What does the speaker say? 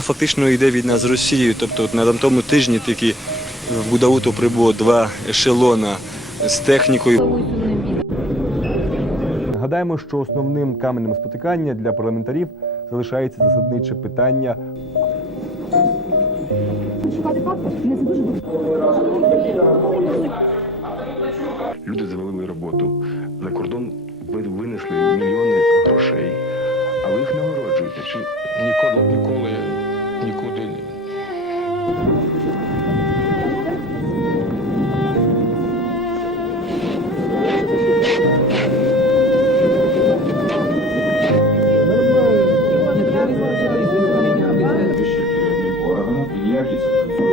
Фактично йде війна з Росією. Тобто на тому тижні тільки в Будауту прибуло два ешелона з технікою. Нагадаємо, що основним каменем спотикання для парламентарів залишається засадниче питання Люди завалили роботу. За кордон ви- винесли мільйони грошей, а ви їх нагороджуєте. Чи Ніколи, ніколи Oranın bir yer kesin.